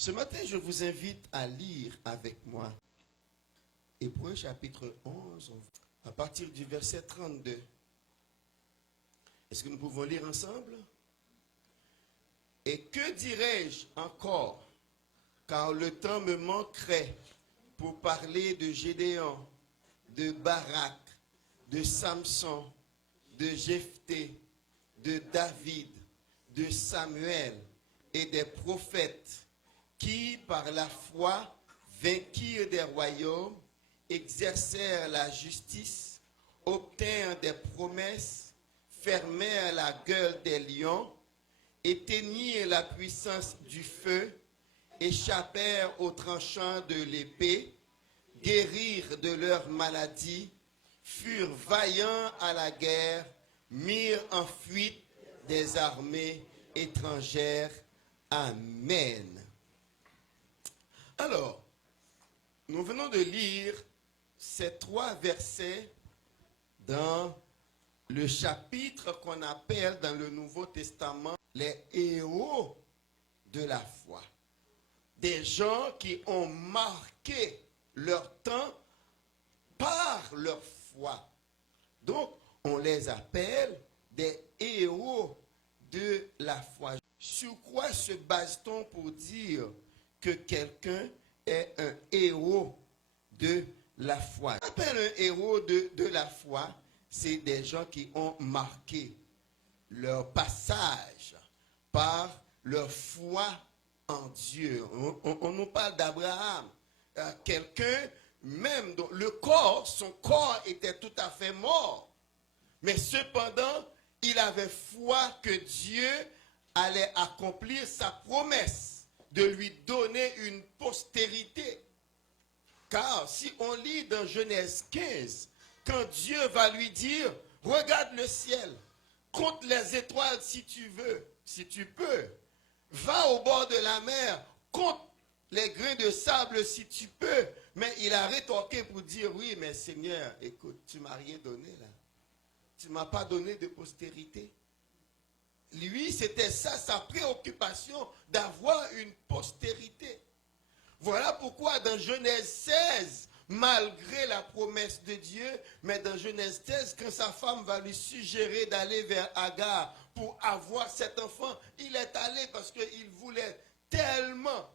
Ce matin, je vous invite à lire avec moi Hébreux chapitre 11, à partir du verset 32. Est-ce que nous pouvons lire ensemble? Et que dirais-je encore, car le temps me manquerait pour parler de Gédéon, de Barak, de Samson, de Jephthé, de David, de Samuel et des prophètes qui, par la foi, vainquirent des royaumes, exercèrent la justice, obtinrent des promesses, fermèrent la gueule des lions, éteignirent la puissance du feu, échappèrent aux tranchants de l'épée, guérirent de leurs maladies, furent vaillants à la guerre, mirent en fuite des armées étrangères. Amen. Alors, nous venons de lire ces 3 versets dans le chapitre qu'on appelle dans le Nouveau Testament les héros de la foi. Des gens qui ont marqué leur temps par leur foi. Donc, on les appelle des héros de la foi. Sur quoi se base-t-on pour dire que quelqu'un est un héros de la foi? On appelle un héros de la foi, c'est des gens qui ont marqué leur passage par leur foi en Dieu. On nous parle d'Abraham, quelqu'un même dont son corps était tout à fait mort. Mais cependant, il avait foi que Dieu allait accomplir sa promesse de lui donner une postérité. Car si on lit dans Genèse 15, quand Dieu va lui dire, regarde le ciel, compte les étoiles si tu veux, si tu peux, va au bord de la mer, compte les grains de sable si tu peux. Mais il a rétorqué pour dire, oui, mais Seigneur, écoute, tu ne m'as rien donné là. Tu ne m'as pas donné de postérité. Lui, c'était ça, sa préoccupation, d'avoir une postérité. Voilà pourquoi dans Genèse 16, malgré la promesse de Dieu, mais dans Genèse 16, quand sa femme va lui suggérer d'aller vers Agar pour avoir cet enfant, il est allé parce qu'il voulait tellement.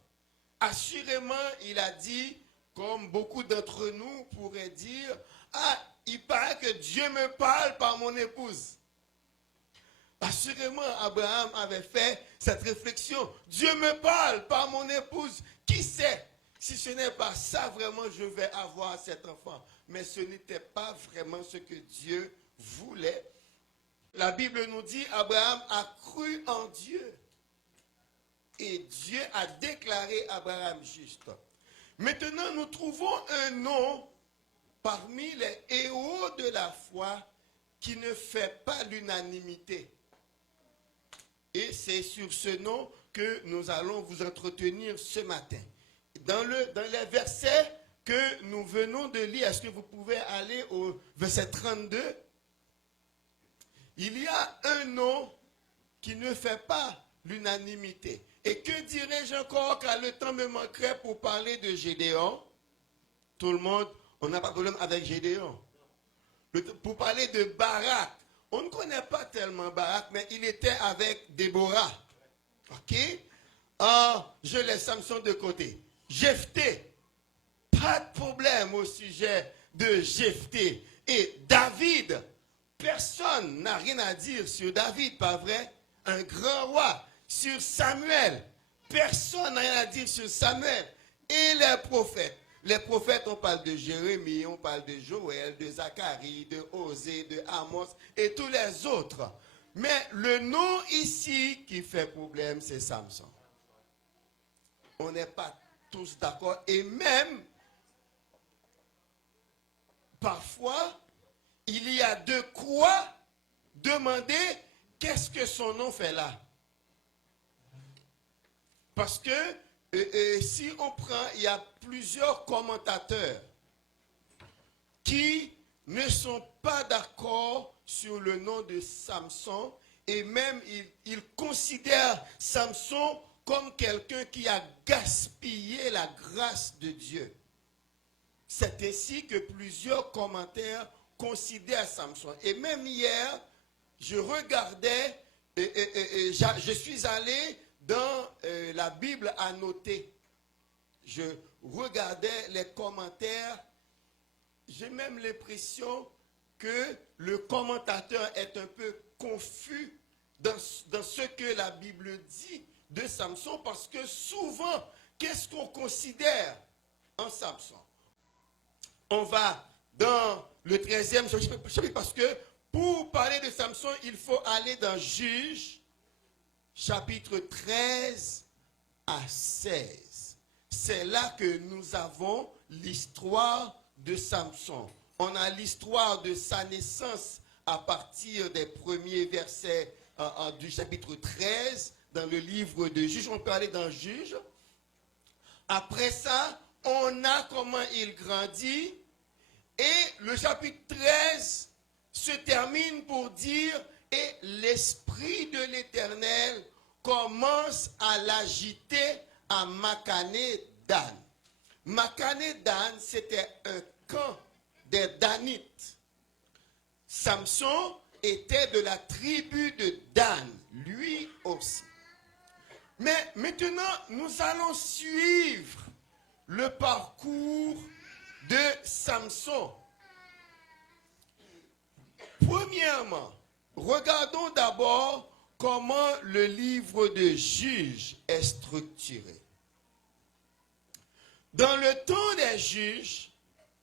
Assurément, il a dit, comme beaucoup d'entre nous pourraient dire, ah, il paraît que Dieu me parle par mon épouse. Assurément, Abraham avait fait cette réflexion. Dieu me parle par mon épouse. Qui sait si ce n'est pas ça vraiment je vais avoir cet enfant. Mais ce n'était pas vraiment ce que Dieu voulait. La Bible nous dit Abraham a cru en Dieu. Et Dieu a déclaré Abraham juste. Maintenant, nous trouvons un nom parmi les héros de la foi qui ne fait pas l'unanimité. Et c'est sur ce nom que nous allons vous entretenir ce matin. Dans les versets que nous venons de lire, est-ce que vous pouvez aller au verset 32? Il y a un nom qui ne fait pas l'unanimité. Et que dirais-je encore car le temps me manquerait pour parler de Gédéon? Tout le monde, on n'a pas de problème avec Gédéon. Pour parler de Barak, on ne connaît pas tellement Barak, mais il était avec Déborah. Ok? Je laisse Samson de côté. Jephthé, pas de problème au sujet de Jephthé. Et David, personne n'a rien à dire sur David, pas vrai? Un grand roi. Sur Samuel, personne n'a rien à dire sur Samuel. Et les prophètes. Les prophètes, on parle de Jérémie, on parle de Joël, de Zacharie, de Osée, de Amos et tous les autres. Mais le nom ici qui fait problème, c'est Samson. On n'est pas tous d'accord. Et même, parfois, il y a de quoi demander qu'est-ce que son nom fait là. Parce que si on prend, il y a plusieurs commentateurs qui ne sont pas d'accord sur le nom de Samson et même ils considèrent Samson comme quelqu'un qui a gaspillé la grâce de Dieu. C'est ainsi que plusieurs commentaires considèrent Samson. Et même hier, je regardais, je suis allé dans la Bible annotée. Je regardais les commentaires. J'ai même l'impression que le commentateur est un peu confus dans ce que la Bible dit de Samson, parce que souvent, qu'est-ce qu'on considère en Samson? On va dans le 13e chapitre, parce que pour parler de Samson, il faut aller dans Juges, chapitre 13 à 16. C'est là que nous avons l'histoire de Samson. On a l'histoire de sa naissance à partir des premiers versets du chapitre 13 dans le livre de Juges. On peut aller dans Juges. Après ça, on a comment il grandit. Et le chapitre 13 se termine pour dire « Et l'Esprit de l'Éternel commence à l'agiter à Makané-Dan ». Makané-Dan, c'était un camp des Danites. Samson était de la tribu de Dan, lui aussi. Mais maintenant, nous allons suivre le parcours de Samson. Premièrement, regardons d'abord comment le livre de Juges est structuré. Dans le temps des juges,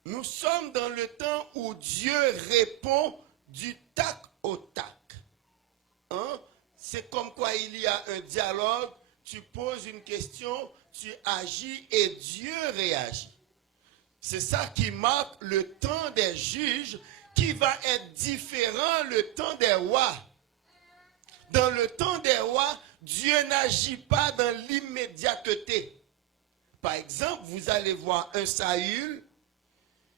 nous sommes dans le temps où Dieu répond du tac au tac. Hein? C'est comme quoi il y a un dialogue, tu poses une question, tu agis et Dieu réagit. C'est ça qui marque le temps des juges, qui va être différent le temps des rois. Dans le temps des rois, Dieu n'agit pas dans l'immédiateté. Par exemple, vous allez voir un Saül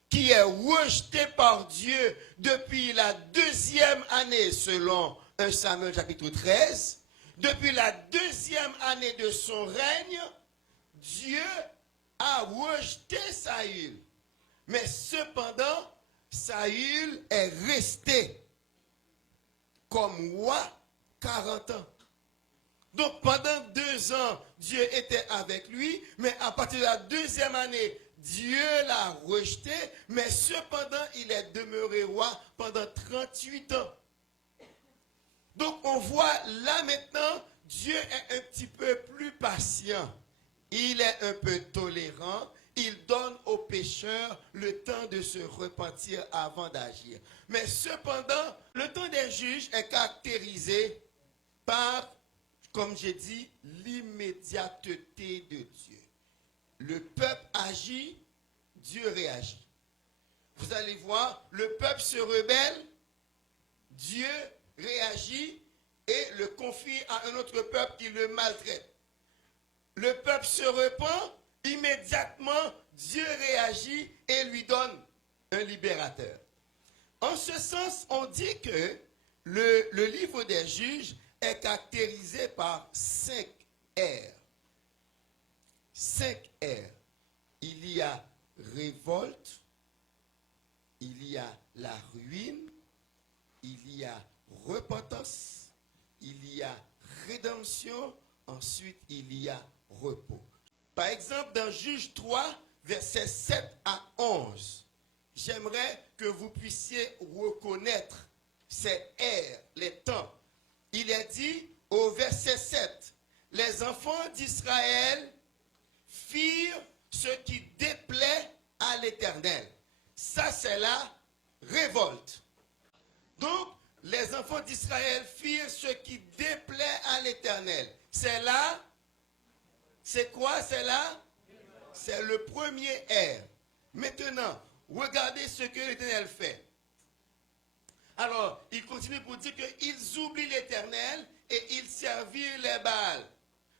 qui est rejeté par Dieu depuis la 2e année selon 1 Samuel chapitre 13. Depuis la 2e année de son règne, Dieu a rejeté Saül. Mais cependant, Saül est resté comme roi 40 ans. Donc pendant 2 ans, Dieu était avec lui, mais à partir de la 2e année, Dieu l'a rejeté, mais cependant, il est demeuré roi pendant 38 ans. Donc on voit là maintenant, Dieu est un petit peu plus patient. Il est un peu tolérant. Il donne aux pécheurs le temps de se repentir avant d'agir. Mais cependant, le temps des juges est caractérisé par, comme j'ai dit, l'immédiateté de Dieu. Le peuple agit, Dieu réagit. Vous allez voir, le peuple se rebelle, Dieu réagit et le confie à un autre peuple qui le maltraite. Le peuple se repent, immédiatement, Dieu réagit et lui donne un libérateur. En ce sens, on dit que le livre des juges est caractérisé par 5 ères. 5 ères. Il y a révolte, il y a la ruine, il y a repentance, il y a rédemption, ensuite il y a repos. Par exemple, dans Juges 3, versets 7 à 11, j'aimerais que vous puissiez reconnaître ces ères, les temps. Il est dit au verset 7, les enfants d'Israël firent ce qui déplaît à l'Éternel. Ça, c'est la révolte. Donc, les enfants d'Israël firent ce qui déplaît à l'Éternel. C'est là, c'est quoi? C'est là? C'est le premier ère. Maintenant, regardez ce que l'Éternel fait. Alors, il continue pour dire qu'ils oublient l'Éternel et ils servirent les Baals.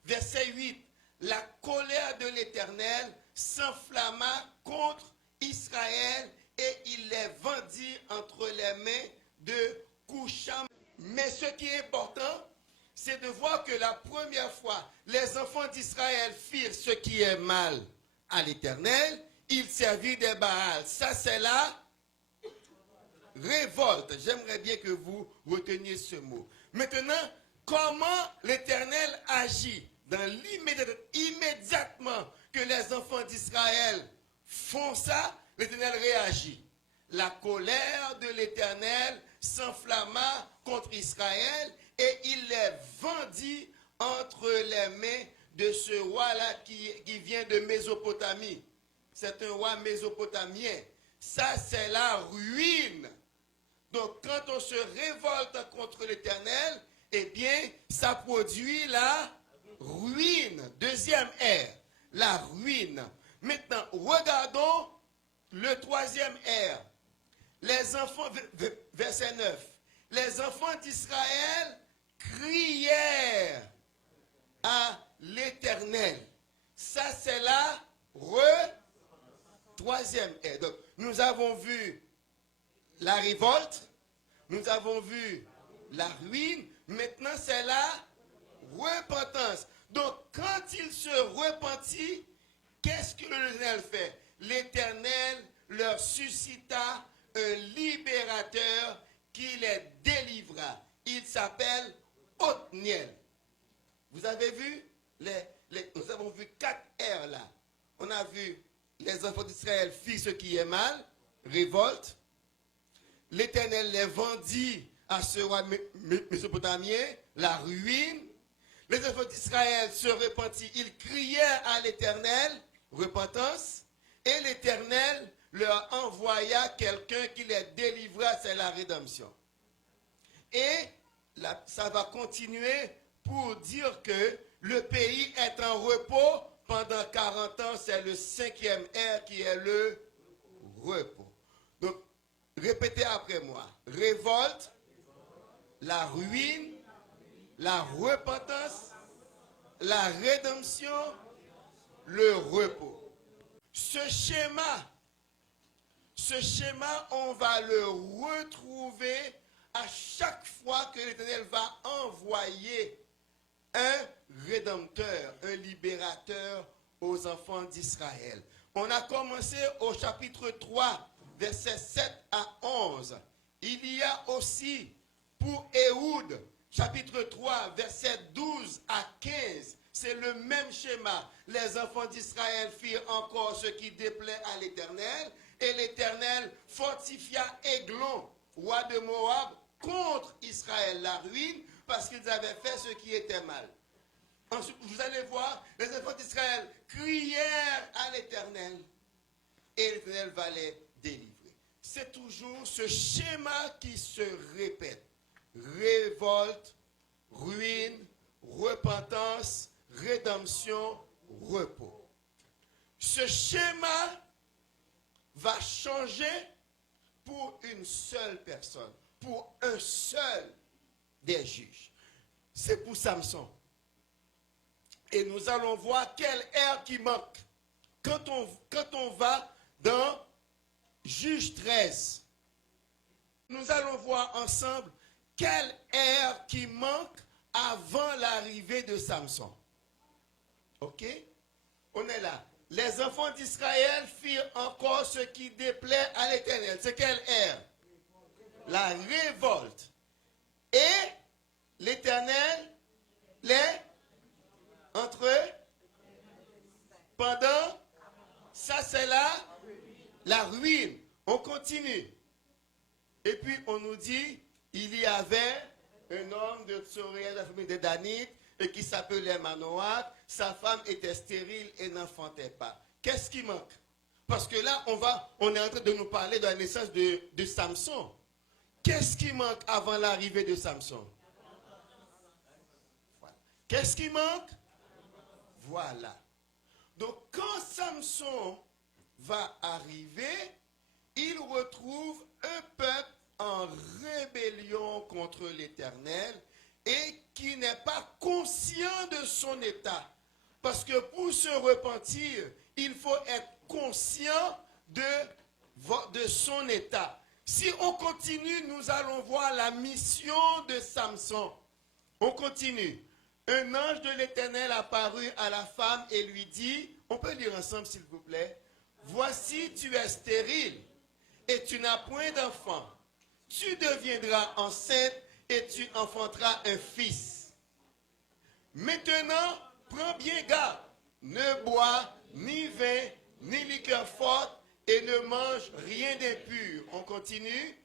Verset 8. La colère de l'Éternel s'enflamma contre Israël et il les vendit entre les mains de Coucham. Mais ce qui est important, c'est de voir que la première fois, les enfants d'Israël firent ce qui est mal à l'Éternel, ils servirent des Baals. Ça, c'est la révolte. J'aimerais bien que vous reteniez ce mot. Maintenant, comment l'Éternel agit dans immédiatement que les enfants d'Israël font ça, l'Éternel réagit. La colère de l'Éternel s'enflamma contre Israël et il les vendit entre les mains de ce roi-là qui vient de Mésopotamie. C'est un roi mésopotamien. Ça, c'est la ruine. Donc, quand on se révolte contre l'Éternel, eh bien, ça produit la ruine. Deuxième ère, la ruine. Maintenant, regardons le troisième ère. Les enfants, verset 9, les enfants d'Israël crièrent à l'Éternel. Ça, c'est la troisième ère. Donc, nous avons vu la révolte, nous avons vu la ruine, maintenant c'est la repentance. Donc, quand il se repentit, qu'est-ce que l'Éternel fait? L'Éternel leur suscita un libérateur qui les délivra. Il s'appelle Othniel. Vous avez vu? Nous avons vu 4 ères là. On a vu les enfants d'Israël firent ce qui est mal, révolte. L'Éternel les vendit à ce roi mésopotamien, la ruine. Les enfants d'Israël se repentirent, ils crièrent à l'Éternel, repentance, et l'Éternel leur envoya quelqu'un qui les délivra, c'est la rédemption. Et ça va continuer pour dire que le pays est en repos pendant 40 ans, c'est le 5e ère qui est le repos. Donc, répétez après moi. Révolte, la ruine, la repentance, la rédemption, le repos. Ce schéma, on va le retrouver à chaque fois que l'Éternel va envoyer un rédempteur, un libérateur aux enfants d'Israël. On a commencé au chapitre 3, versets 7 à 11. Il y a aussi pour Éhoud, chapitre 3, versets 12 à 15. C'est le même schéma. Les enfants d'Israël firent encore ce qui déplaît à l'Éternel, et l'Éternel fortifia Églon, roi de Moab, contre Israël, la ruine, parce qu'ils avaient fait ce qui était mal. Ensuite, vous allez voir, les enfants d'Israël crièrent à l'Éternel, et l'Éternel va les délivrer. C'est toujours ce schéma qui se répète. Révolte, ruine, repentance, rédemption, repos. Ce schéma va changer pour une seule personne, pour un seul des juges. C'est pour Samson. Et nous allons voir quelle ère qui manque. Quand on va dans Juge 13, nous allons voir ensemble quelle ère qui manque avant l'arrivée de Samson. Ok? On est là. Les enfants d'Israël firent encore ce qui déplaît à l'Éternel. C'est quelle ère? La révolte. Et l'Éternel les entre eux pendant, ça c'est la ruine. On continue. Et puis on nous dit, il y avait un homme de Tsoréa, de la famille de Danite, et qui s'appelait Manoach. Sa femme était stérile et n'enfantait pas. Qu'est-ce qui manque? Parce que là, on est en train de nous parler de la naissance de Samson. Qu'est-ce qui manque avant l'arrivée de Samson? Voilà. Qu'est-ce qui manque? Voilà. Donc, quand Samson va arriver, il retrouve un peuple en rébellion contre l'Éternel et qui n'est pas conscient de son état. Parce que pour se repentir, il faut être conscient de son état. Si on continue, nous allons voir la mission de Samson. On continue. Un ange de l'Éternel apparut à la femme et lui dit, on peut lire ensemble s'il vous plaît, voici tu es stérile et tu n'as point d'enfant. Tu deviendras enceinte et tu enfanteras un fils. Maintenant, prends bien garde, ne bois ni vin, ni liqueur forte et ne mange rien d'impur. On continue.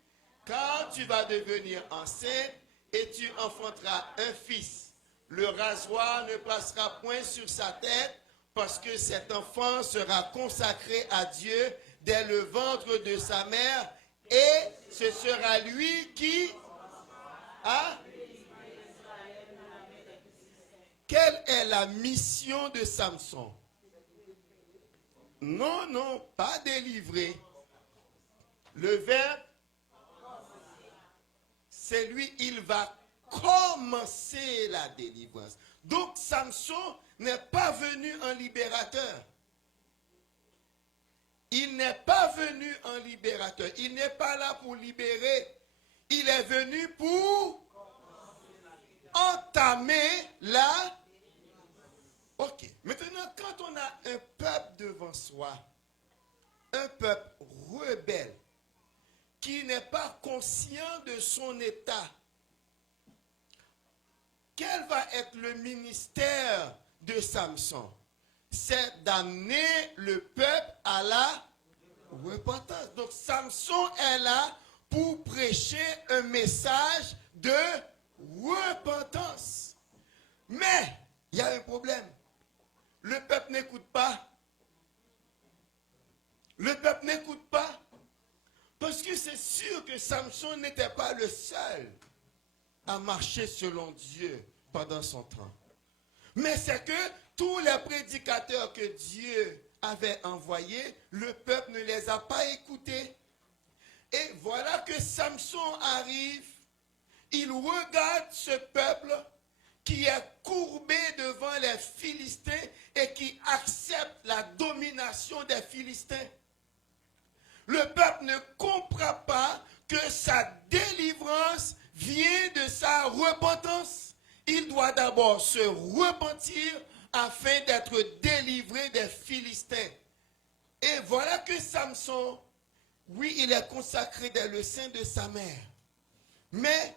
Car tu vas devenir enceinte et tu enfanteras un fils. Le rasoir ne passera point sur sa tête parce que cet enfant sera consacré à Dieu dès le ventre de sa mère et ce sera lui qui a... Quelle est la mission de Samson? Non, non, pas délivrer. Le verbe, c'est lui, il va commencer la délivrance. Donc Samson n'est pas venu en libérateur. Il n'est pas venu en libérateur. Il n'est pas là pour libérer. Il est venu pour entamer la... Ok. Maintenant, quand on a un peuple devant soi, un peuple rebelle, qui n'est pas conscient de son état, quel va être le ministère de Samson? C'est d'amener le peuple à la repentance. Donc Samson est là pour prêcher un message de repentance. Mais il y a un problème. Le peuple n'écoute pas. Le peuple n'écoute pas. Parce que c'est sûr que Samson n'était pas le seul à marcher selon Dieu pendant son temps. Mais c'est que tous les prédicateurs que Dieu avait envoyés, le peuple ne les a pas écoutés. Et voilà que Samson arrive, il regarde ce peuple qui est courbé devant les Philistins et qui accepte la domination des Philistins. Le peuple ne comprend pas que sa délivrance vient de sa repentance. Il doit d'abord se repentir afin d'être délivré des Philistins. Et voilà que Samson, oui, il est consacré dans le sein de sa mère. Mais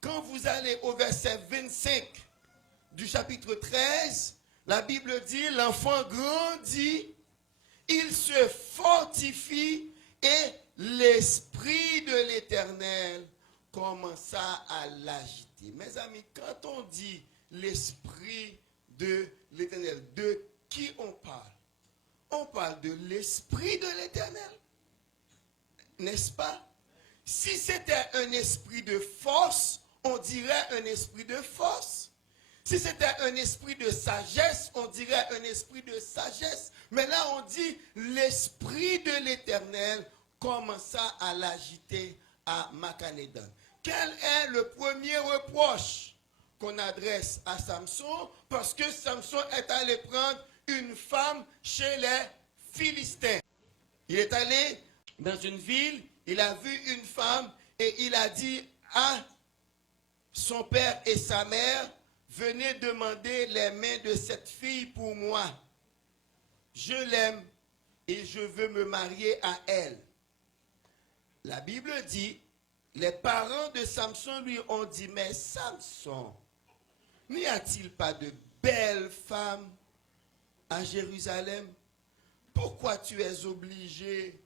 quand vous allez au verset 25 du chapitre 13, la Bible dit, l'enfant grandit, il se fortifie et l'Esprit de l'Éternel commença à l'agiter. Mes amis, quand on dit l'Esprit de l'Éternel, de qui on parle? On parle de l'Esprit de l'Éternel. N'est-ce pas? Si c'était un esprit de force, on dirait un esprit de force. Si c'était un esprit de sagesse, on dirait un esprit de sagesse. Mais là, on dit l'Esprit de l'Éternel commença à l'agiter à Makanédan. Quel est le premier reproche qu'on adresse à Samson? Parce que Samson est allé prendre une femme chez les Philistins. Il est allé dans une ville, il a vu une femme et il a dit à son père et sa mère, venez demander les mains de cette fille pour moi. Je l'aime et je veux me marier à elle. La Bible dit, les parents de Samson lui ont dit, mais Samson, n'y a-t-il pas de belles femmes à Jérusalem? Pourquoi tu es obligé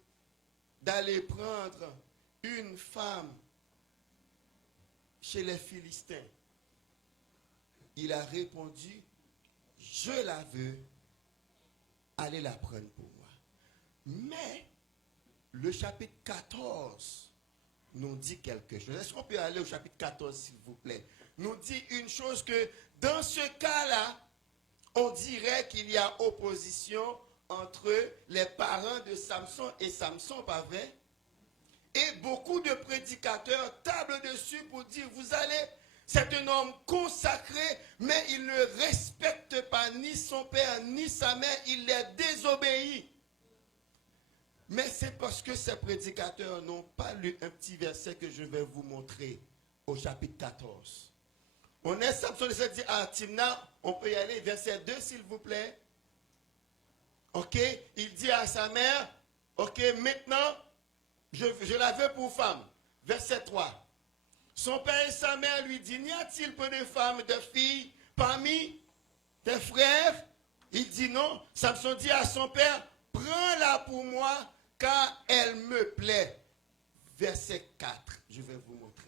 d'aller prendre une femme chez les Philistins? Il a répondu, je la veux, allez la prendre pour moi. Mais le chapitre 14 nous dit quelque chose. Est-ce qu'on peut aller au chapitre 14, s'il vous plaît? Nous dit une chose que dans ce cas-là, on dirait qu'il y a opposition entre les parents de Samson et Samson, pas vrai? Et beaucoup de prédicateurs tablent dessus pour dire, vous allez, c'est un homme consacré, mais il ne respecte pas ni son père ni sa mère, il les désobéit. Mais c'est parce que ces prédicateurs n'ont pas lu un petit verset que je vais vous montrer au chapitre 14. On est Samson dit à Timna, on peut y aller, verset 2 s'il vous plaît. Ok, il dit à sa mère, ok, maintenant, je la veux pour femme. Verset 3. Son père et sa mère lui disent, n'y a-t-il pas de femmes, de filles parmi tes frères? Il dit non. Samson dit à son père, prends-la pour moi, car elle me plaît. Verset 4, je vais vous montrer.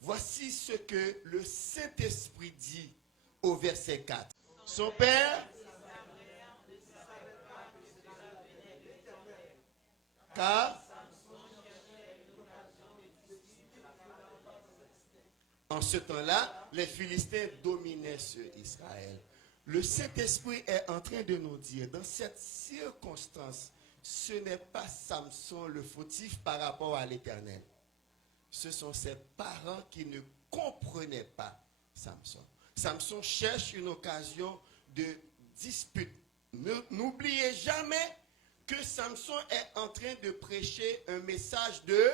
Voici ce que le Saint-Esprit dit au verset 4. Son père, car en ce temps-là, les Philistins dominaient sur Israël. Le Saint-Esprit est en train de nous dire, dans cette circonstance, ce n'est pas Samson le fautif par rapport à l'Éternel. Ce sont ses parents qui ne comprenaient pas Samson. Samson cherche une occasion de dispute. N'oubliez jamais que Samson est en train de prêcher un message de...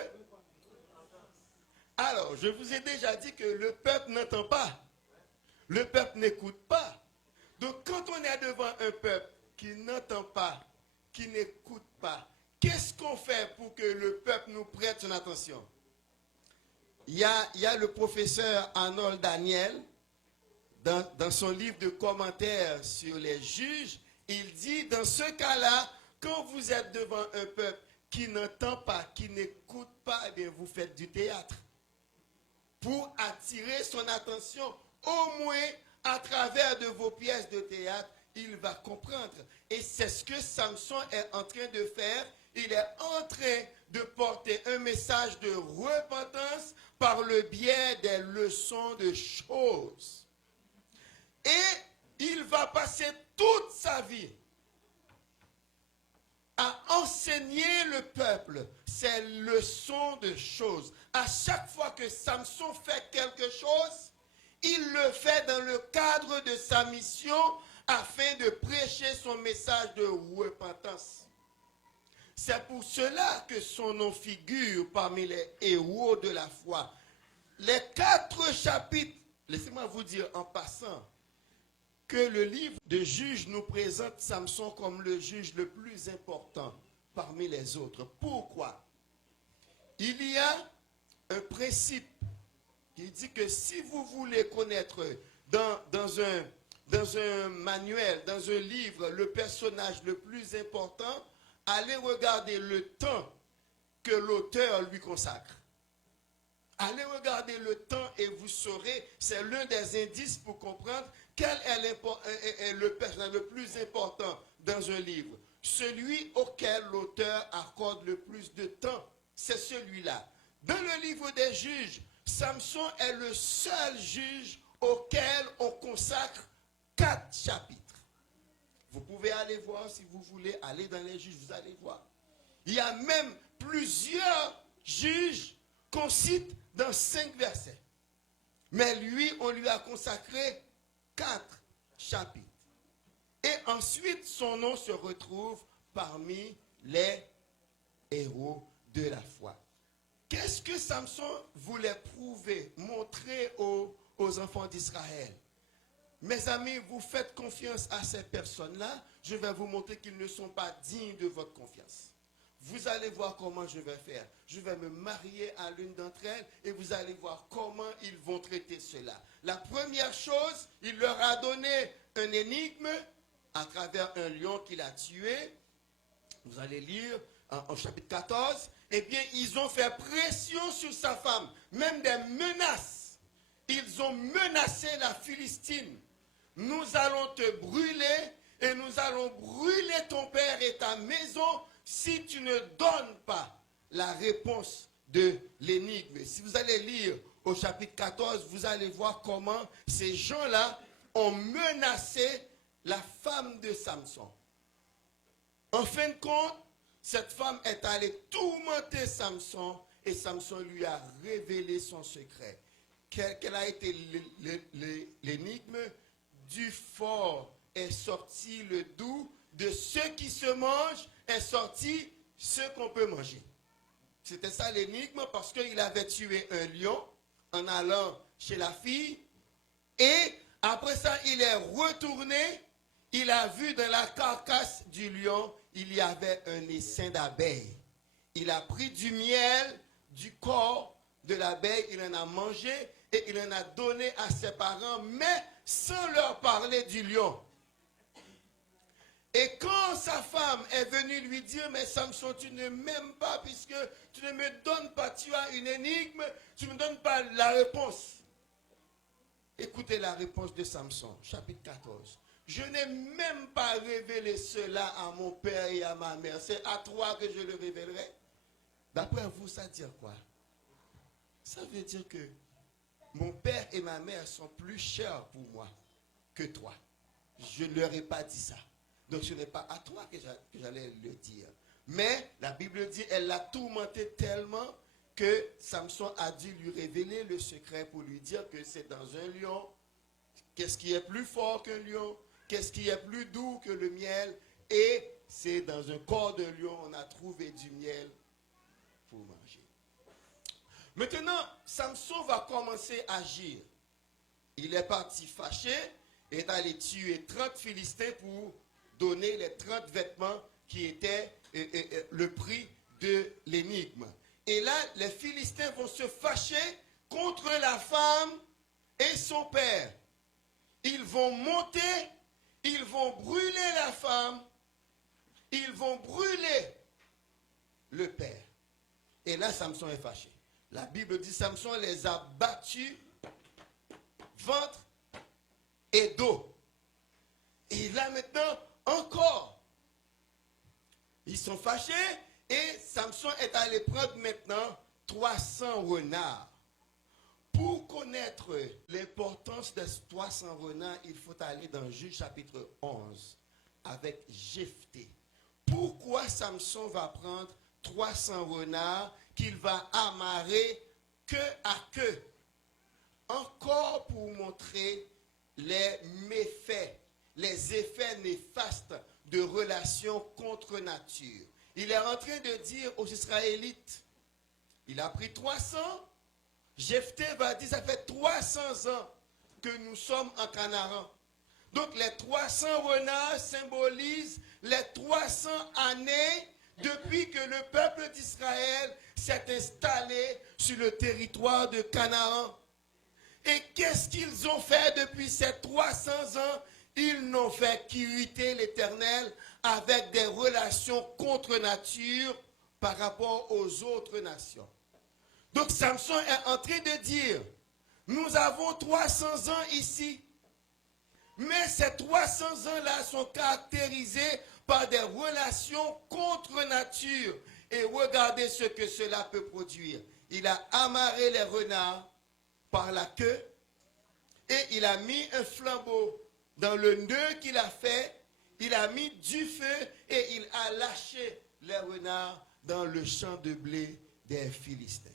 Alors, je vous ai déjà dit que le peuple n'entend pas. Le peuple n'écoute pas. Donc, quand on est devant un peuple qui n'entend pas, qui n'écoute pas, qu'est-ce qu'on fait pour que le peuple nous prête son attention? Il y a le professeur Arnold Daniel, dans son livre de commentaires sur les juges, il dit, dans ce cas-là, quand vous êtes devant un peuple qui n'entend pas, qui n'écoute pas, eh bien, vous faites du théâtre. Pour attirer son attention, au moins à travers de vos pièces de théâtre, il va comprendre. Et c'est ce que Samson est en train de faire. Il est en train de porter un message de repentance par le biais des leçons de choses. Et il va passer toute sa vie à enseigner le peuple ces leçons de choses. À chaque fois que Samson fait quelque chose, il le fait dans le cadre de sa mission afin de prêcher son message de repentance. C'est pour cela que son nom figure parmi les héros de la foi. Les 4 chapitres, laissez-moi vous dire en passant, que le livre de Juges nous présente Samson comme le juge le plus important parmi les autres. Pourquoi? Il y a un principe qui dit que si vous voulez connaître dans un manuel, dans un livre, le personnage le plus important, allez regarder le temps que l'auteur lui consacre. Allez regarder le temps et vous saurez, c'est l'un des indices pour comprendre quel est le personnage le plus important dans un livre. Celui auquel l'auteur accorde le plus de temps, c'est celui-là. Dans le livre des juges, Samson est le seul juge auquel on consacre 4 chapitres. Vous pouvez aller voir si vous voulez, aller dans les juges, vous allez voir. Il y a même plusieurs juges qu'on cite dans 5 versets. Mais lui, on lui a consacré 4 chapitres. Et ensuite, son nom se retrouve parmi les héros de la foi. Qu'est-ce que Samson voulait prouver, montrer aux enfants d'Israël? Mes amis, vous faites confiance à ces personnes-là, je vais vous montrer qu'ils ne sont pas dignes de votre confiance. Vous allez voir comment je vais faire. Je vais me marier à l'une d'entre elles et vous allez voir comment ils vont traiter cela. La première chose, il leur a donné un énigme à travers un lion qu'il a tué. Vous allez lire en chapitre 14. Eh bien, ils ont fait pression sur sa femme, même des menaces. Ils ont menacé la Philistine. Nous allons te brûler et nous allons brûler ton père et ta maison si tu ne donnes pas la réponse de l'énigme. Si vous allez lire au chapitre 14, vous allez voir comment ces gens-là ont menacé la femme de Samson. En fin de compte, cette femme est allée tourmenter Samson et Samson lui a révélé son secret. Quelle a été l'énigme? Du fort est sorti le doux, de ce qui se mange est sorti ce qu'on peut manger. C'était ça l'énigme parce qu'il avait tué un lion en allant chez la fille Et après ça, il est retourné. Il a vu dans la carcasse du lion, il y avait un essaim d'abeilles. Il a pris du miel du corps de l'abeille, il en a mangé et il en a donné à ses parents, mais sans leur parler du lion. Et quand sa femme est venue lui dire, mais Samson, tu ne m'aimes pas puisque tu ne me donnes pas, tu as une énigme, tu ne me donnes pas la réponse. Écoutez la réponse de Samson, chapitre 14. Je n'ai même pas révélé cela à mon père et à ma mère. C'est à toi que je le révélerai. D'après vous, ça veut dire quoi? Ça veut dire que mon père et ma mère sont plus chers pour moi que toi. Je ne leur ai pas dit ça. Donc ce n'est pas à toi que j'allais le dire. Mais la Bible dit, elle l'a tourmenté tellement que Samson a dû lui révéler le secret pour lui dire que c'est dans un lion. Qu'est-ce qui est plus fort qu'un lion? Qu'est-ce qui est plus doux que le miel? Et c'est dans un corps de lion, on a trouvé du miel pour manger. Maintenant, Samson va commencer à agir. Il est parti fâché et est allé tuer 30 Philistins pour donner les 30 vêtements qui étaient le prix de l'énigme. Et là, les Philistins vont se fâcher contre la femme et son père. Ils vont monter, ils vont brûler la femme, ils vont brûler le père. Et là, Samson est fâché. La Bible dit, Samson les a battus, ventre et dos. Et là maintenant, encore, ils sont fâchés et Samson est allé prendre maintenant 300 renards. Pour connaître l'importance des 300 renards, il faut aller dans Juge chapitre 11 avec Jephthé. Pourquoi Samson va prendre 300 renards qu'il va amarrer queue à queue? Encore pour montrer les méfaits, les effets néfastes de relations contre nature. Il est en train de dire aux Israélites, il a pris 300, Jephthé va dire, ça fait 300 ans que nous sommes en Canaan. Donc les 300 renards symbolisent les 300 années depuis que le peuple d'Israël s'est installé sur le territoire de Canaan. Et qu'est-ce qu'ils ont fait depuis ces 300 ans? Ils n'ont fait qu'irriter l'Éternel avec des relations contre nature par rapport aux autres nations. Donc Samson est en train de dire, nous avons 300 ans ici, mais ces 300 ans-là sont caractérisés par des relations contre nature. Et regardez ce que cela peut produire. Il a amarré les renards par la queue et il a mis un flambeau dans le nœud qu'il a fait. Il a mis du feu et il a lâché les renards dans le champ de blé des Philistins.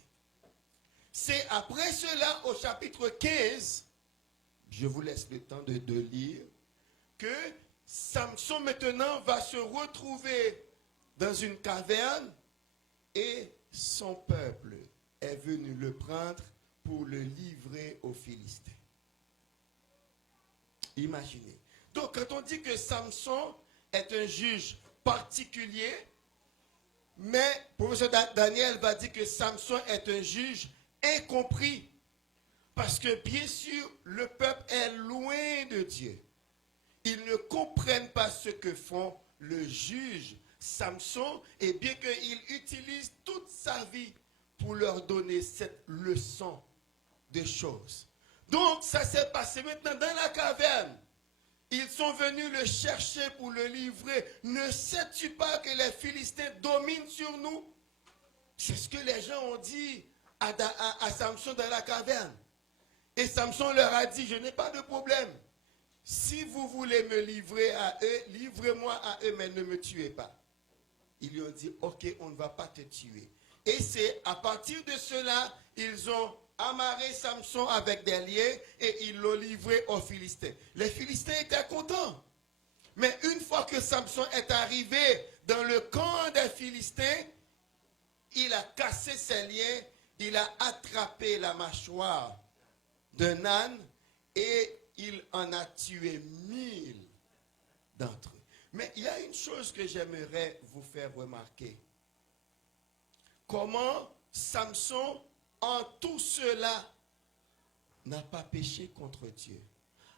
C'est après cela, au chapitre 15, je vous laisse le temps de lire, que Samson maintenant va se retrouver dans une caverne et son peuple est venu le prendre pour le livrer aux Philistins. Imaginez. Donc quand on dit que Samson est un juge particulier, mais professeur Daniel va dire que Samson est un juge incompris. Parce que bien sûr, le peuple est loin de Dieu. Ils ne comprennent pas ce que font le juge Samson, et bien qu'il utilise toute sa vie pour leur donner cette leçon de choses. Donc, ça s'est passé maintenant dans la caverne. Ils sont venus le chercher pour le livrer. Ne sais-tu pas que les Philistins dominent sur nous? C'est ce que les gens ont dit à Samson dans la caverne. Et Samson leur a dit, je n'ai pas de problème. Si vous voulez me livrer à eux, livrez-moi à eux, mais ne me tuez pas. Ils lui ont dit, ok, on ne va pas te tuer. Et c'est à partir de cela, ils ont amarré Samson avec des liens et ils l'ont livré aux Philistins. Les Philistins étaient contents. Mais une fois que Samson est arrivé dans le camp des Philistins, il a cassé ses liens, il a attrapé la mâchoire d'un âne et il en a tué 1000 d'entre eux. Mais il y a une chose que j'aimerais vous faire remarquer. Comment Samson, en tout cela, n'a pas péché contre Dieu.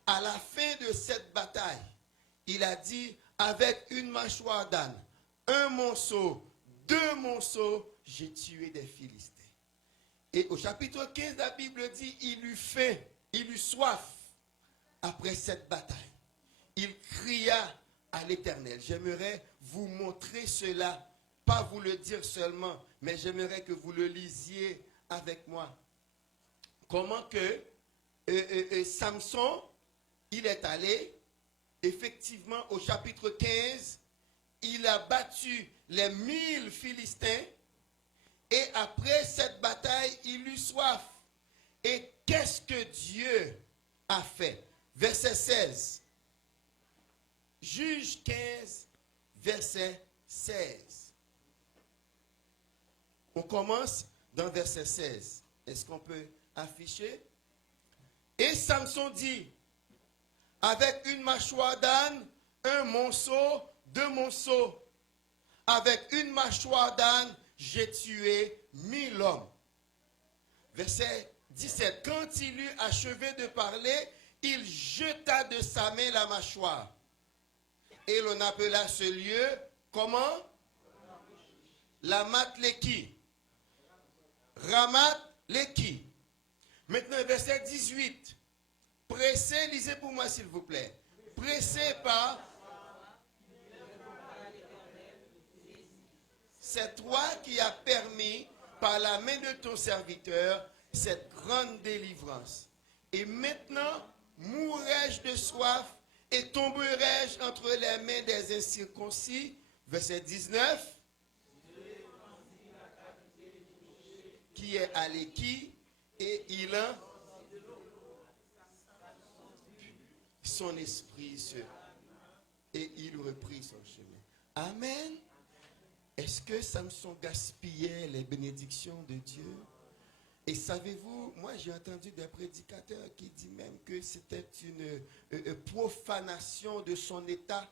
À la fin de cette bataille, il a dit, avec une mâchoire d'âne, un monceau, 2 monceaux, j'ai tué des Philistins. Et au chapitre 15, la Bible dit, il eut faim, il eut soif après cette bataille. Il cria à l'Éternel. J'aimerais vous montrer cela, pas vous le dire seulement, mais j'aimerais que vous le lisiez avec moi. Comment que Samson, il est allé, effectivement, au chapitre 15, il a battu les 1000 Philistins, et après cette bataille, il eut soif. Et qu'est-ce que Dieu a fait? Verset 16. Juge 15, verset 16. On commence dans verset 16. Est-ce qu'on peut afficher? Et Samson dit, avec une mâchoire d'âne, un monceau, 2 monceaux. Avec une mâchoire d'âne, j'ai tué 1000 hommes. Verset 17. Quand il eut achevé de parler, il jeta de sa main la mâchoire. Et l'on appela ce lieu, comment? Ramath-Léhi. Ramath-Léhi. Maintenant, verset 18. Pressé, lisez pour moi s'il vous plaît. Pressé par... C'est toi qui as permis, par la main de ton serviteur, cette grande délivrance. Et maintenant, mourrai-je de soif et tomberai-je entre les mains des incirconcis. Verset 19. Qui est à Léhi et il a son esprit et il reprit son chemin. Amen. Est-ce que Samson gaspillait les bénédictions de Dieu? Et savez-vous, moi j'ai entendu des prédicateurs qui disent même que c'était une profanation de son état.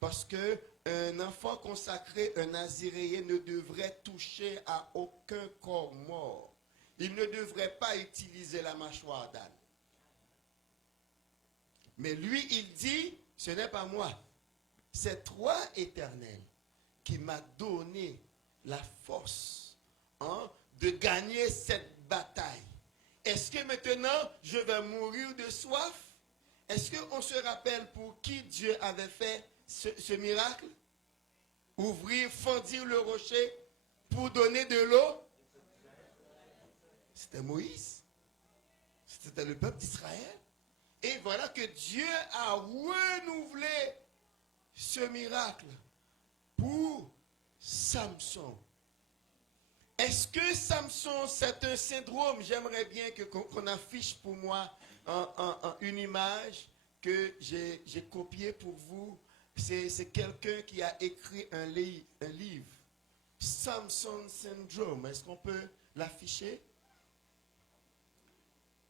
Parce qu'un enfant consacré, un naziréen, ne devrait toucher à aucun corps mort. Il ne devrait pas utiliser la mâchoire d'âne. Mais lui, il dit, ce n'est pas moi. C'est toi, Éternel, qui m'a donné la force de gagner cette bataille. Est-ce que maintenant, je vais mourir de soif? Est-ce qu'on se rappelle pour qui Dieu avait fait ce miracle? Ouvrir, fendir le rocher pour donner de l'eau? C'était Moïse. C'était le peuple d'Israël. Et voilà que Dieu a renouvelé ce miracle pour Samson. Est-ce que Samson, c'est un syndrome? J'aimerais bien qu'on affiche pour moi une image que j'ai copiée pour vous. C'est quelqu'un qui a écrit un livre. Samson Syndrome. Est-ce qu'on peut l'afficher?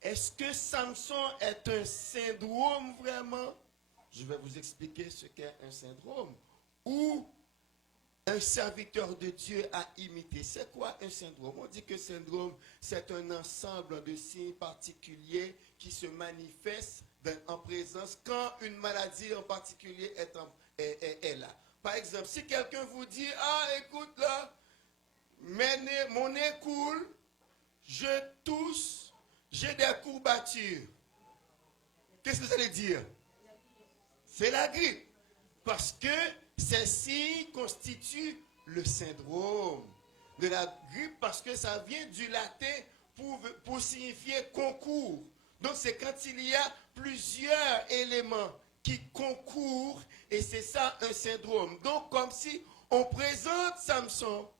Est-ce que Samson est un syndrome vraiment? Je vais vous expliquer ce qu'est un syndrome. Ou un serviteur de Dieu a imité. C'est quoi un syndrome? On dit que syndrome, c'est un ensemble de signes particuliers qui se manifestent en présence quand une maladie en particulier est là. Par exemple, si quelqu'un vous dit, ah écoute là, mon nez coule, je tousse, j'ai des courbatures. Qu'est-ce que ça veut dire? C'est la grippe. Parce que ces signes constituent le syndrome de la grippe parce que ça vient du latin pour signifier concours. Donc c'est quand il y a plusieurs éléments qui concourent et c'est ça un syndrome. Donc comme si on présente Samson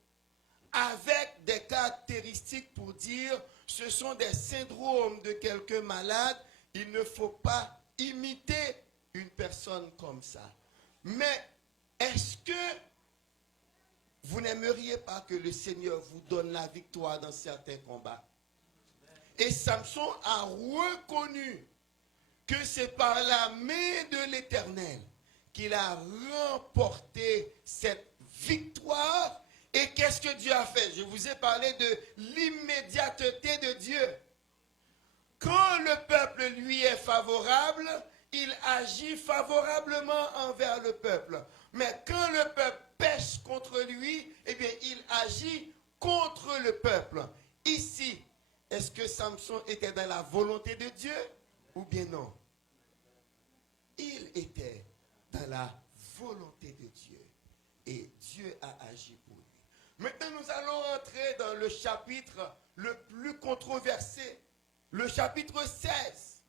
avec des caractéristiques pour dire ce sont des syndromes de quelqu'un malade. Il ne faut pas imiter une personne comme ça. Mais est-ce que vous n'aimeriez pas que le Seigneur vous donne la victoire dans certains combats? Et Samson a reconnu que c'est par la main de l'Éternel qu'il a remporté cette victoire. Et qu'est-ce que Dieu a fait? Je vous ai parlé de l'immédiateté de Dieu. Quand le peuple lui est favorable, il agit favorablement envers le peuple. Mais quand le peuple pêche contre lui, eh bien, il agit contre le peuple. Ici, est-ce que Samson était dans la volonté de Dieu ou bien non? Il était dans la volonté de Dieu. Et Dieu a agi pour lui. Maintenant, nous allons entrer dans le chapitre le plus controversé. Le chapitre 16.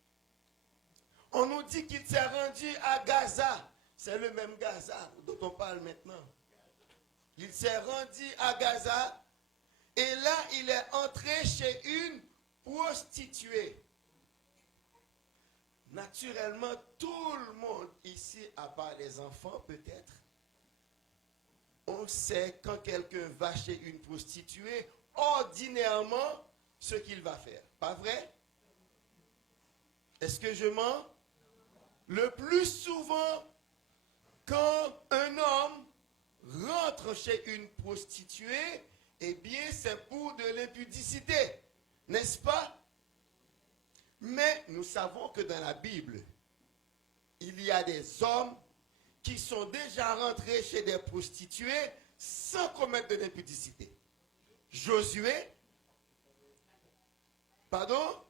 On nous dit qu'il s'est rendu à Gaza. C'est le même Gaza dont on parle maintenant. Il s'est rendu à Gaza. Et là, il est entré chez une prostituée. Naturellement, tout le monde ici, à part les enfants peut-être, on sait quand quelqu'un va chez une prostituée, ordinairement, ce qu'il va faire. Pas vrai? Est-ce que je mens? Le plus souvent, quand un homme rentre chez une prostituée, eh bien, c'est pour de l'impudicité. N'est-ce pas? Mais nous savons que dans la Bible, il y a des hommes qui sont déjà rentrés chez des prostituées sans commettre de l'impudicité. Josué, pardon?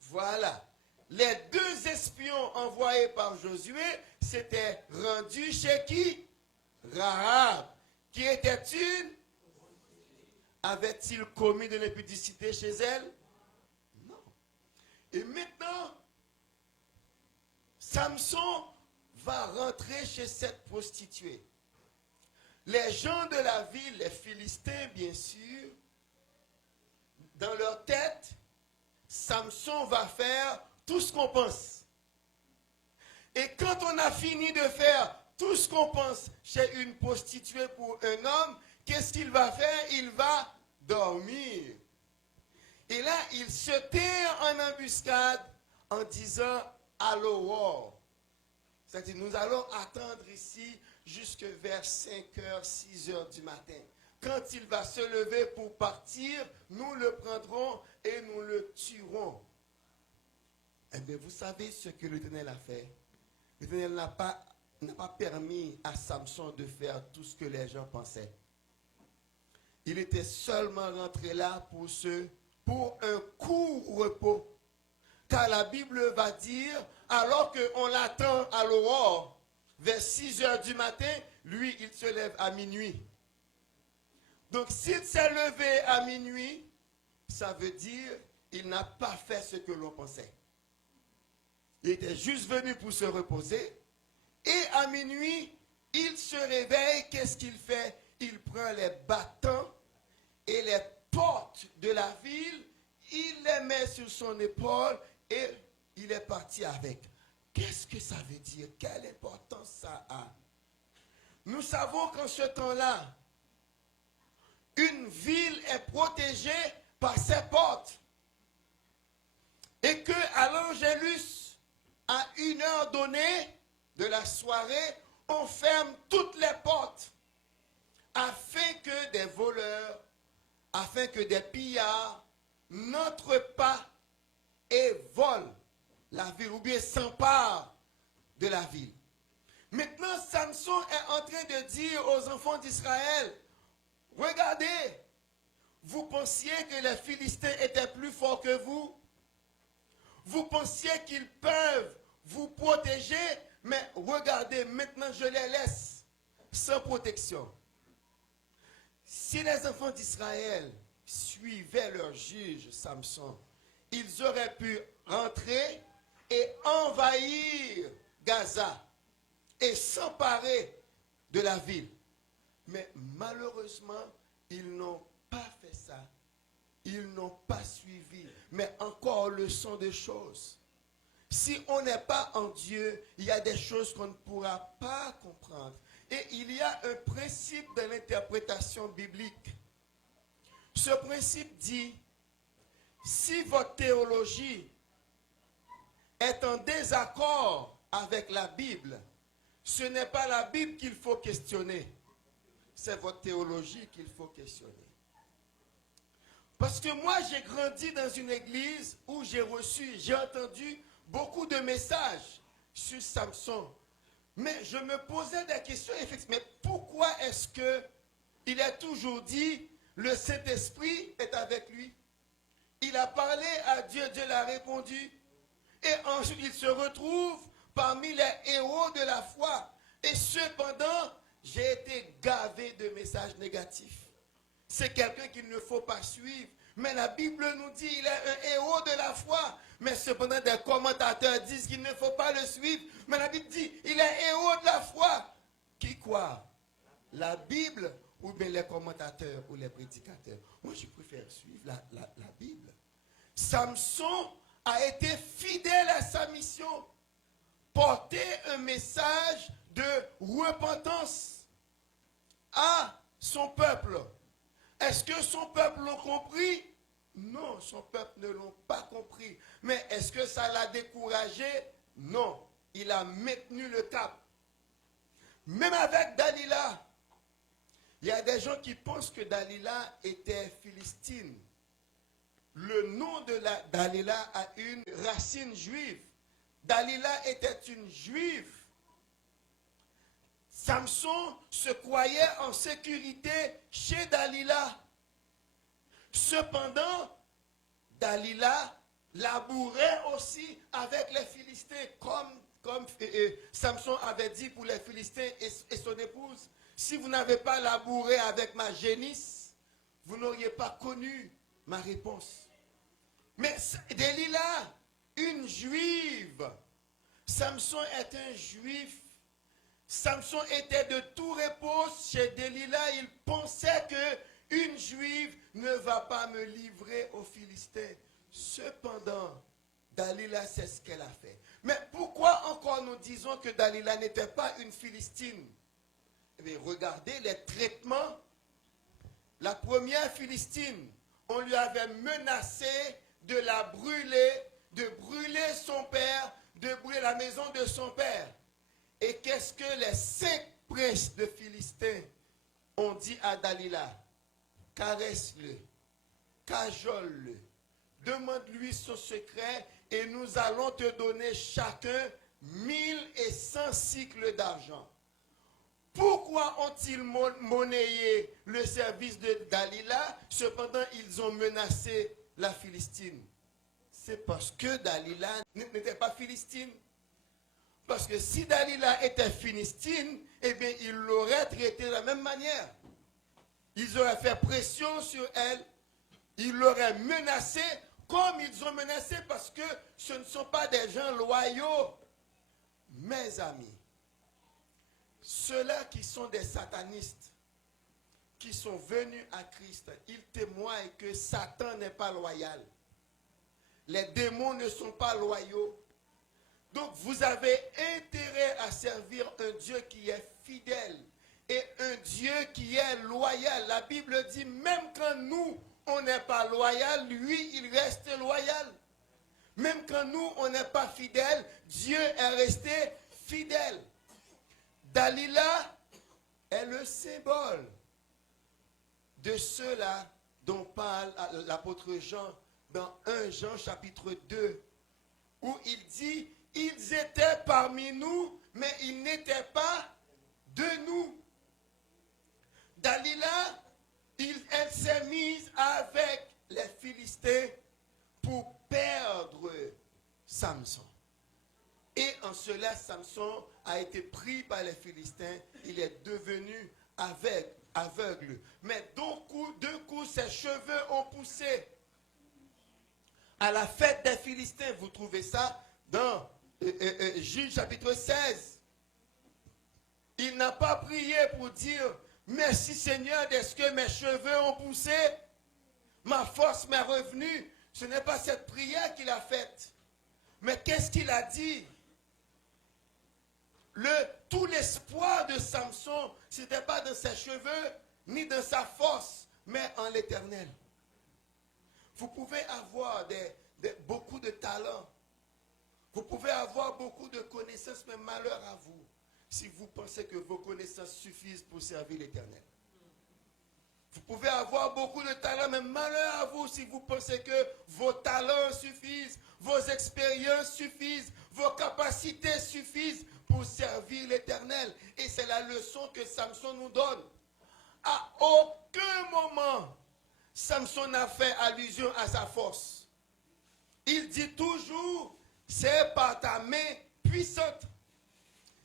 Voilà. Les 2 espions envoyés par Josué s'étaient rendus chez qui? Rahab. Qui était-il? Avait-il commis de l'impudicité chez elle? Non. Et maintenant, Samson va rentrer chez cette prostituée. Les gens de la ville, les Philistins bien sûr, dans leur tête, Samson va faire tout ce qu'on pense. Et quand on a fini de faire tout ce qu'on pense chez une prostituée pour un homme, qu'est-ce qu'il va faire? Il va dormir. Et là, il se tire en embuscade en disant « Allô, war ». C'est-à-dire, nous allons attendre ici jusque vers 5h, 6h du matin. Quand il va se lever pour partir, nous le prendrons et nous le tuerons. Eh bien, vous savez ce que l'Éternel a fait? L'Éternel n'a pas permis à Samson de faire tout ce que les gens pensaient. Il était seulement rentré là pour un court repos. Car la Bible va dire, alors qu'on l'attend à l'aurore, vers 6h du matin, lui, il se lève à minuit. Donc, s'il s'est levé à minuit, ça veut dire qu'il n'a pas fait ce que l'on pensait. Il était juste venu pour se reposer. Et à minuit, il se réveille. Qu'est-ce qu'il fait? Il prend les bâtons et les portes de la ville. Il les met sur son épaule et il est parti avec. Qu'est-ce que ça veut dire? Quelle importance ça a? Nous savons qu'en ce temps-là, une ville est protégée par ses portes. Et qu'à l'Angélus, à 1h donnée de la soirée, on ferme toutes les portes afin que des voleurs, afin que des pillards n'entrent pas et volent la ville ou bien s'emparent de la ville. Maintenant, Samson est en train de dire aux enfants d'Israël, regardez, vous pensiez que les Philistins étaient plus forts que vous? Vous pensiez qu'ils peuvent vous protéger? Mais regardez, maintenant je les laisse sans protection. Si les enfants d'Israël suivaient leur juge Samson, ils auraient pu rentrer et envahir Gaza et s'emparer de la ville. Mais malheureusement, ils n'ont pas fait ça. Ils n'ont pas suivi. Mais encore leçon de choses. Si on n'est pas en Dieu, il y a des choses qu'on ne pourra pas comprendre. Et il y a un principe de l'interprétation biblique. Ce principe dit, si votre théologie est en désaccord avec la Bible, ce n'est pas la Bible qu'il faut questionner. C'est votre théologie qu'il faut questionner. Parce que moi, j'ai grandi dans une église où j'ai entendu beaucoup de messages sur Samson. Mais je me posais des questions, effectivement. Mais pourquoi est-ce qu'il a toujours dit, le Saint-Esprit est avec lui? Il a parlé à Dieu, Dieu l'a répondu. Et ensuite, il se retrouve parmi les héros de la foi. Et cependant, j'ai été gavé de messages négatifs. C'est quelqu'un qu'il ne faut pas suivre. Mais la Bible nous dit qu'il est un héros de la foi. Mais cependant, des commentateurs disent qu'il ne faut pas le suivre. Mais la Bible dit il est héros de la foi. Qui quoi? La Bible ou bien les commentateurs ou les prédicateurs? Moi, je préfère suivre la Bible. Samson a été fidèle à sa mission. Porter un message de repentance à son peuple. Est-ce que son peuple l'a compris? Non, son peuple ne l'a pas compris. Mais est-ce que ça l'a découragé? Non, il a maintenu le cap. Même avec Dalila, il y a des gens qui pensent que Dalila était philistine. Le nom de Dalila a une racine juive. Dalila était une juive. Samson se croyait en sécurité chez Dalila. Cependant, Dalila labourait aussi avec les Philistins, comme Samson avait dit pour les Philistins et son épouse. Si vous n'avez pas labouré avec ma génisse, vous n'auriez pas connu ma réponse. Mais Dalila, une juive, Samson est un juif. Samson était de tout repos chez Dalila. Il pensait que une juive ne va pas me livrer aux Philistins. Cependant, Dalila, c'est ce qu'elle a fait. Mais pourquoi encore nous disons que Dalila n'était pas une Philistine? Eh bien, regardez les traitements. La première Philistine, on lui avait menacé de la brûler, de brûler son père, de brûler la maison de son père. Et qu'est-ce que les 5 princes de Philistins ont dit à Dalila? Caresse-le, cajole-le, demande-lui son secret et nous allons te donner chacun 1100 cycles d'argent. Pourquoi ont-ils monnayé le service de Dalila? Cependant, ils ont menacé la Philistine. C'est parce que Dalila n'était pas philistine. Parce que si Dalila était philistine, eh bien, ils l'auraient traitée de la même manière. Ils auraient fait pression sur elle. Ils l'auraient menacée comme ils ont menacé parce que ce ne sont pas des gens loyaux. Mes amis, ceux-là qui sont des satanistes, qui sont venus à Christ, ils témoignent que Satan n'est pas loyal. Les démons ne sont pas loyaux. Donc vous avez intérêt à servir un Dieu qui est fidèle et un Dieu qui est loyal. La Bible dit même quand nous, on n'est pas loyal, lui, il reste loyal. Même quand nous, on n'est pas fidèle, Dieu est resté fidèle. Dalila est le symbole de ceux-là dont parle l'apôtre Jean dans 1 Jean chapitre 2, où il dit « Ils étaient parmi nous, mais ils n'étaient pas de nous. » Dalila, elle s'est mise avec les Philistins pour perdre Samson. Et en cela, Samson a été pris par les Philistins. Il est devenu aveugle. Mais d'un coup, ses cheveux ont poussé. À la fête des Philistins, vous trouvez ça dans Juge chapitre 16. Il n'a pas prié pour dire « Merci Seigneur, est-ce que mes cheveux ont poussé? Ma force m'est revenue. » Ce n'est pas cette prière qu'il a faite. Mais qu'est-ce qu'il a dit? Tout l'espoir de Samson, ce n'était pas dans ses cheveux, ni dans sa force, mais en l'Éternel. Vous pouvez avoir beaucoup de talents. Vous pouvez avoir beaucoup de connaissances, mais malheur à vous si vous pensez que vos connaissances suffisent pour servir l'Éternel. Vous pouvez avoir beaucoup de talents, mais malheur à vous si vous pensez que vos talents suffisent, vos expériences suffisent, vos capacités suffisent pour servir l'Éternel. Et c'est la leçon que Samson nous donne. À aucun moment, Samson n'a fait allusion à sa force. Il dit toujours, c'est par ta main puissante.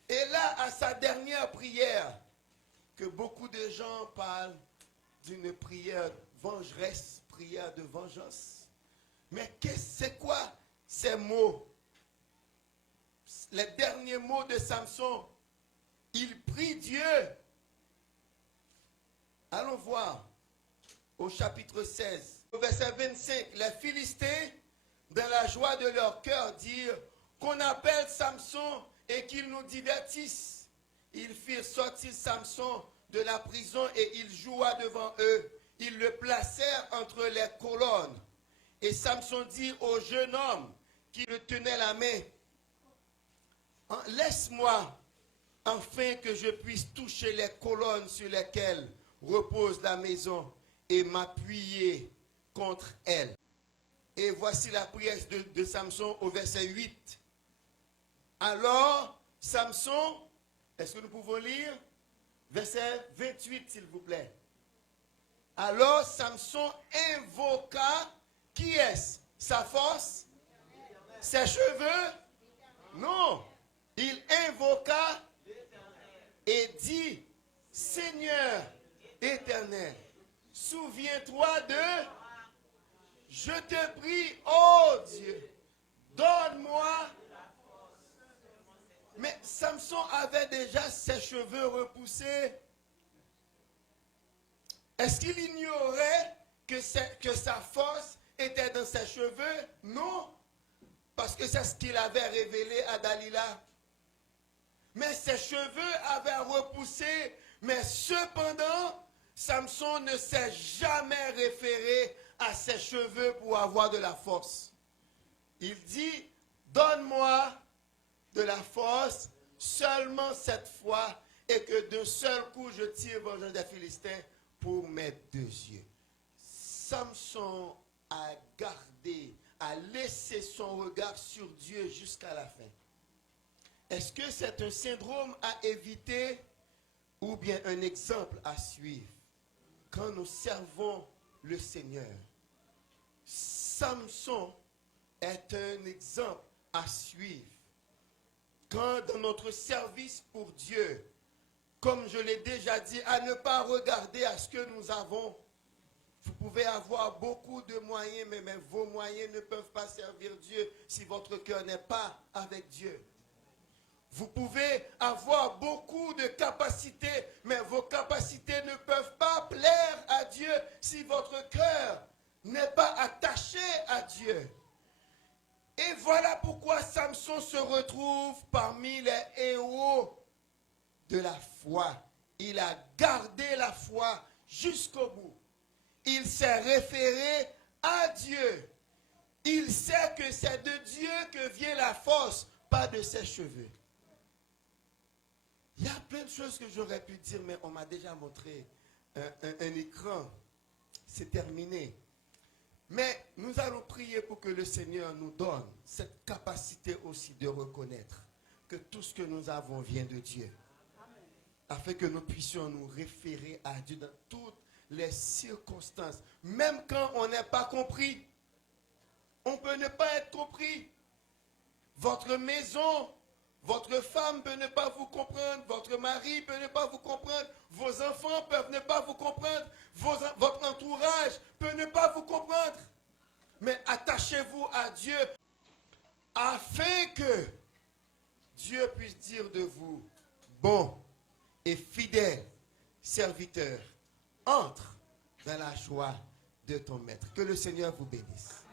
Et là, à sa dernière prière, que beaucoup de gens parlent d'une prière vengeresse, prière de vengeance. Mais c'est quoi ces mots? Les derniers mots de Samson. Il prie Dieu. Allons voir au chapitre 16, au verset 25. Les Philistins, dans la joie de leur cœur, dirent qu'on appelle Samson et qu'il nous divertisse. Ils firent sortir Samson de la prison et il joua devant eux. Ils le placèrent entre les colonnes. Et Samson dit au jeune homme qui le tenait la main, laisse-moi afin que je puisse toucher les colonnes sur lesquelles repose la maison et m'appuyer contre elle. Et voici la prière de Samson au verset 8. Alors, Samson, est-ce que nous pouvons lire? Verset 28, s'il vous plaît. Alors, Samson invoqua, qui est-ce? Sa force? Ses cheveux? Non. Il invoqua et dit, Seigneur éternel, souviens-toi de... Je te prie, oh Dieu, donne-moi... Mais Samson avait déjà ses cheveux repoussés. Est-ce qu'il ignorait que sa force était dans ses cheveux? Non, parce que c'est ce qu'il avait révélé à Dalila. Mais ses cheveux avaient repoussé, mais cependant, Samson ne s'est jamais référé à ses cheveux pour avoir de la force. Il dit, donne-moi de la force seulement cette fois et que d'un seul coup je tire vengeance des Philistins pour mes deux yeux. Samson a gardé, a laissé son regard sur Dieu jusqu'à la fin. Est-ce que c'est un syndrome à éviter ou bien un exemple à suivre quand nous servons le Seigneur? Samson est un exemple à suivre. Quand dans notre service pour Dieu, comme je l'ai déjà dit, à ne pas regarder à ce que nous avons. Vous pouvez avoir beaucoup de moyens, mais vos moyens ne peuvent pas servir Dieu si votre cœur n'est pas avec Dieu. Vous pouvez avoir beaucoup de capacités, mais vos capacités ne peuvent pas plaire à Dieu si votre cœur n'est pas attaché à Dieu. Et voilà pourquoi Samson se retrouve parmi les héros de la foi. Il a gardé la foi jusqu'au bout. Il s'est référé à Dieu. Il sait que c'est de Dieu que vient la force, pas de ses cheveux. Il y a plein de choses que j'aurais pu dire, mais on m'a déjà montré un écran. C'est terminé. Mais nous allons prier pour que le Seigneur nous donne cette capacité aussi de reconnaître que tout ce que nous avons vient de Dieu. Afin que nous puissions nous référer à Dieu dans toutes les circonstances. Même quand on n'est pas compris. On peut ne pas être compris. Votre maison, votre femme peut ne pas vous comprendre. Votre mari peut ne pas vous comprendre. Vos enfants peuvent ne pas vous comprendre. Votre entourage peut ne pas vous comprendre. Mais attachez-vous à Dieu afin que Dieu puisse dire de vous, bon et fidèle serviteur, entre dans la joie de ton maître. Que le Seigneur vous bénisse.